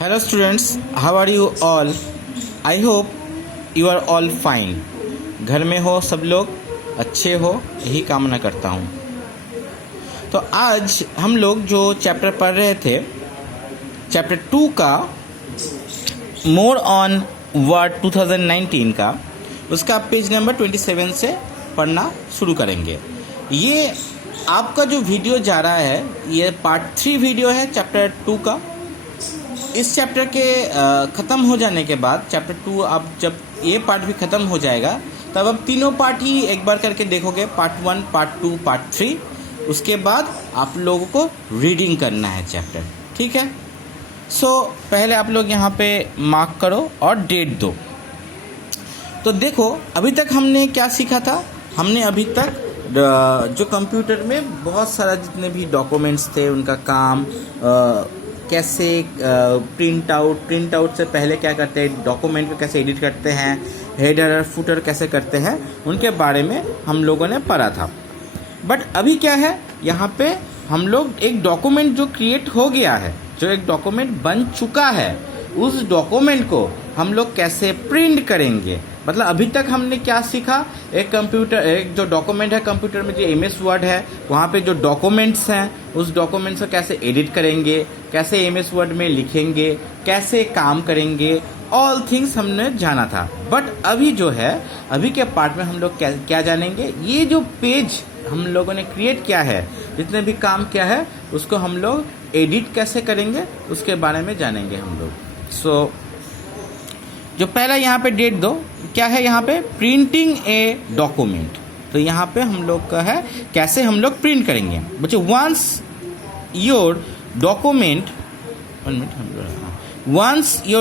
Hello students, how are you all? I hope you are all fine. घर में हो सब लोग अच्छे हो, यही कामना करता हूँ। तो आज हम लोग जो चैप्टर पढ़ रहे थे, चैप्टर 2 का मोर ऑन वर्ड 2019 का, उसका पेज नंबर 27 से पढ़ना शुरू करेंगे। ये आपका जो वीडियो जा रहा है, ये पार्ट 3 वीडियो है चैप्टर 2 का। इस चैप्टर के ख़त्म हो जाने के बाद चैप्टर 2 आप जब ये पार्ट भी ख़त्म हो जाएगा तब आप तीनों पार्ट ही एक बार करके देखोगे, पार्ट 1, पार्ट 2, पार्ट 3। उसके बाद आप लोगों को रीडिंग करना है चैप्टर, ठीक है। सो पहले आप लोग यहाँ पे मार्क करो और डेट दो। तो देखो अभी तक हमने क्या सीखा था। हमने अभी तक जो कंप्यूटर में बहुत सारा जितने भी डॉक्यूमेंट्स थे उनका काम, कैसे प्रिंट आउट से पहले क्या करते हैं, डॉक्यूमेंट को कैसे एडिट करते हैं, हेडर और फुटर कैसे करते हैं, उनके बारे में हम लोगों ने पढ़ा था। बट अभी क्या है, यहाँ पे हम लोग एक डॉक्यूमेंट जो क्रिएट हो गया है, जो एक डॉक्यूमेंट बन चुका है, उस डॉक्यूमेंट को हम लोग कैसे प्रिंट करेंगे। मतलब अभी तक हमने क्या सीखा, एक जो डॉक्यूमेंट है कंप्यूटर में, जो MS वर्ड है, वहाँ पे जो डॉक्यूमेंट्स हैं उस डॉक्यूमेंट्स को कैसे एडिट करेंगे, कैसे MS वर्ड में लिखेंगे, कैसे काम करेंगे, ऑल थिंग्स हमने जाना था। बट अभी जो है, अभी के पार्ट में हम लोग क्या जानेंगे, ये जो पेज हम लोगों ने क्रिएट किया है, जितने भी काम किया है उसको हम लोग एडिट कैसे करेंगे उसके बारे में जानेंगे हम लोग। सो जो पहला यहाँ पे डेट दो, क्या है यहाँ पे, प्रिंटिंग ए डॉक्यूमेंट। तो यहाँ पे हम लोग का है कैसे हम लोग प्रिंट करेंगे। बच्चों, once your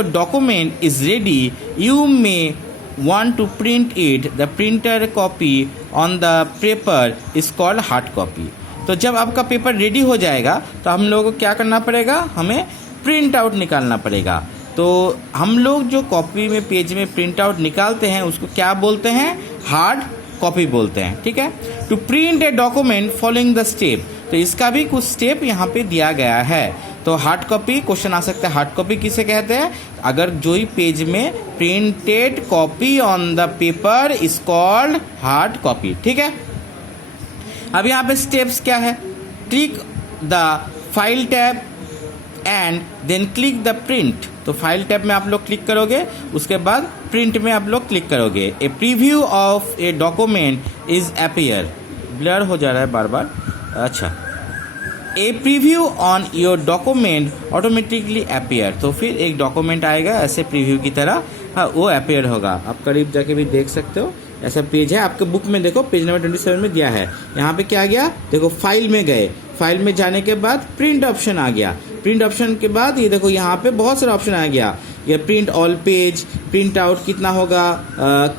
document is ready, you may want to print it. The printer copy on the paper is called hard copy. तो जब आपका पेपर रेडी हो जाएगा तो हम लोगों को क्या करना पड़ेगा, हमें प्रिंट आउट निकालना पड़ेगा। तो हम लोग जो कॉपी में, पेज में प्रिंट आउट निकालते हैं उसको क्या बोलते हैं, हार्ड कॉपी बोलते हैं, ठीक है। To print a document following the step, तो इसका भी कुछ स्टेप यहाँ पे दिया गया है। तो हार्ड कॉपी, क्वेश्चन आ सकता है, हार्ड कॉपी किसे कहते हैं, अगर जो ही पेज में printed copy on the paper is called hard copy, ठीक है। अब यहाँ पे स्टेप्स क्या है, click the file tab and then click the print. तो फाइल टैब में आप लोग क्लिक करोगे, उसके बाद प्रिंट में आप लोग क्लिक करोगे। A preview of a document is appear, blur हो जा रहा है बार बार, अच्छा। A preview on your document automatically appear, तो फिर एक डॉक्यूमेंट आएगा ऐसे प्रीव्यू की तरह, हाँ वो अपीयर होगा। आप करीब जाके भी देख सकते हो, ऐसा पेज है आपके बुक में, देखो पेज नंबर 27 में दिया है। यहाँ पे क्या आ गया, देखो फाइल में गए, फाइल में जाने के बाद प्रिंट ऑप्शन आ गया। प्रिंट ऑप्शन के बाद ये देखो यहाँ पे बहुत सारा ऑप्शन आ गया, ये print all page, print out कितना होगा,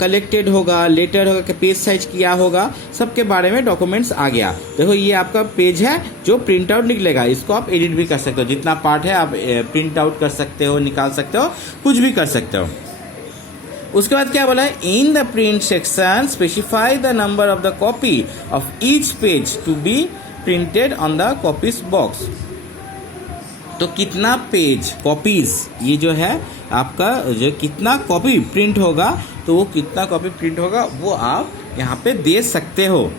कलेक्टेड होगा, लेटर होगा, कि पेज साइज क्या होगा, सबके बारे में डॉक्यूमेंट्स आ गया। देखो ये आपका पेज है जो प्रिंट आउट निकलेगा, इसको आप एडिट भी कर सकते हो, जितना पार्ट है आप प्रिंट आउट कर सकते हो, निकाल सकते हो, कुछ भी कर सकते हो। उसके बाद क्या बोला है, in the print section specify the number of the copy of each page to be printed on the copies box. तो कितना पेज, कॉपीज, ये जो है आपका जो कितना कॉपी प्रिंट होगा, तो वो कितना कॉपी प्रिंट होगा वो आप यहाँ पे दे सकते हो।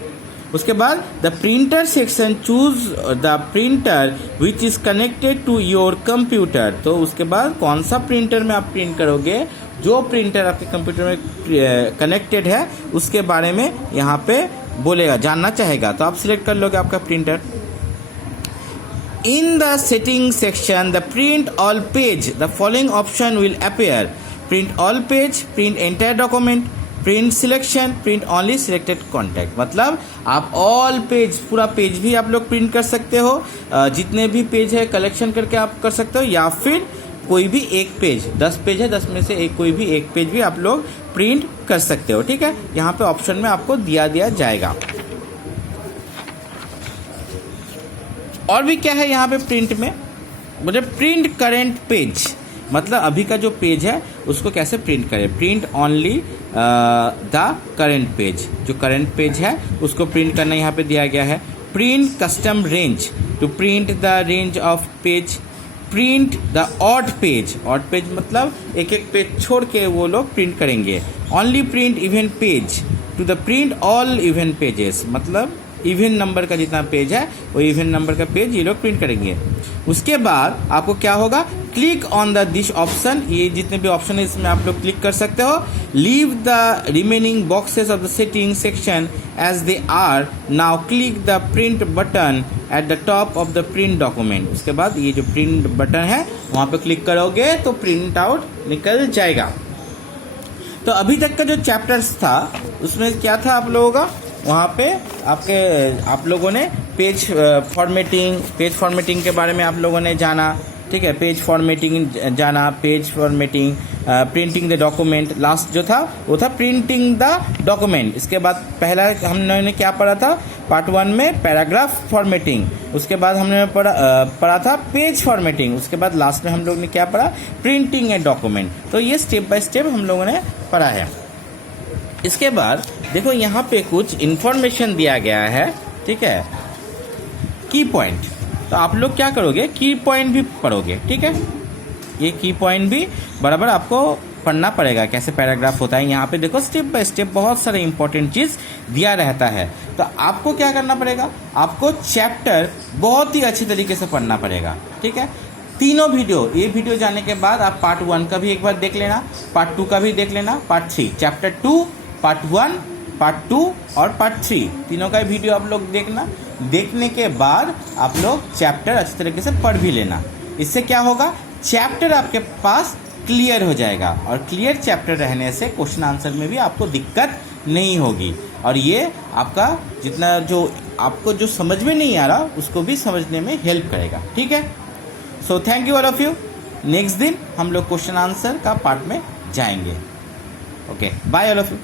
उसके बाद the printer section, choose the printer which is connected to your computer. तो उसके बाद कौन सा प्रिंटर में आप प्रिंट करोगे, जो प्रिंटर आपके कंप्यूटर में कनेक्टेड है उसके बारे में यहाँ पे बोलेगा, जानना चाहेगा। तो आप सिलेक्ट कर लोगे आपका printer. In the setting section, the print all page, the following option will appear: print all page, print entire document, print selection, print only selected contact। मतलब आप ऑल पेज, पूरा पेज भी आप लोग प्रिंट कर सकते हो, जितने भी पेज है कलेक्शन करके आप कर सकते हो, या फिर कोई भी एक पेज, 10 पेज है, 10 में से कोई भी एक पेज भी आप लोग प्रिंट कर सकते हो, ठीक है। यहाँ पे ऑप्शन में आपको दिया जाएगा। और भी क्या है यहाँ पे प्रिंट में, मुझे प्रिंट करेंट पेज, मतलब अभी का जो पेज है उसको कैसे प्रिंट करें, print only the current page, जो करेंट पेज है उसको प्रिंट करना यहाँ पे दिया गया है। Print custom range, to print the range of page, print the odd page मतलब एक एक पेज छोड़ के वो लोग प्रिंट करेंगे। Only print even page to the print all even pages, मतलब इवन नंबर का जितना पेज है वो इवन नंबर का पेज ये लोग प्रिंट करेंगे। उसके बाद आपको क्या होगा, click on the this option, ये जितने भी ऑप्शन है इसमें आप लोग क्लिक कर सकते हो। Leave the remaining boxes of the setting section as they are, now click the print button at the top of the print document. उसके बाद ये जो प्रिंट बटन है वहाँ पे क्लिक करोगे तो प्रिंट आउट निकल जाएगा। तो अभी तक का जो चैप्टर्स था उसमें क्या था आप लोगों का, वहाँ पे आप लोगों ने पेज फॉर्मेटिंग के बारे में आप लोगों ने जाना, ठीक है, पेज फॉर्मेटिंग जाना, page formatting, printing the document, last जो था वो था प्रिंटिंग द डॉक्यूमेंट। इसके बाद पहला हमने क्या पढ़ा था, पार्ट 1 में पैराग्राफ फॉर्मेटिंग, उसके बाद हमने पढ़ा था पेज फॉर्मेटिंग, उसके बाद लास्ट में हम लोग ने क्या पढ़ा, प्रिंटिंग ए डॉक्यूमेंट। तो ये स्टेप बाय स्टेप हम लोगों ने पढ़ा है। इसके बाद देखो यहाँ पे कुछ इन्फॉर्मेशन दिया गया है, ठीक है, की पॉइंट। तो आप लोग क्या करोगे, की पॉइंट भी पढ़ोगे, ठीक है, ये की पॉइंट भी बराबर आपको पढ़ना पड़ेगा, कैसे पैराग्राफ होता है। यहाँ पे देखो स्टेप बाय स्टेप बहुत सारे इंपॉर्टेंट चीज दिया रहता है। तो आपको क्या करना पड़ेगा, आपको चैप्टर बहुत ही अच्छी तरीके से पढ़ना पड़ेगा, ठीक है। तीनों वीडियो, ये वीडियो जाने के बाद आप पार्ट 1 का भी एक बार देख लेना, पार्ट 2 का भी देख लेना, पार्ट 3, चैप्टर 2, पार्ट 1, पार्ट 2 और पार्ट 3 तीनों का वीडियो आप लोग देखना। देखने के बाद आप लोग चैप्टर अच्छी तरीके से पढ़ भी लेना। इससे क्या होगा, चैप्टर आपके पास क्लियर हो जाएगा, और क्लियर चैप्टर रहने से क्वेश्चन आंसर में भी आपको दिक्कत नहीं होगी, और ये आपका जितना जो आपको जो समझ में नहीं आ रहा उसको भी समझने में हेल्प करेगा, ठीक है। So thank you all of you. Next दिन हम लोग क्वेश्चन आंसर का पार्ट में जाएंगे। Okay, bye all of you.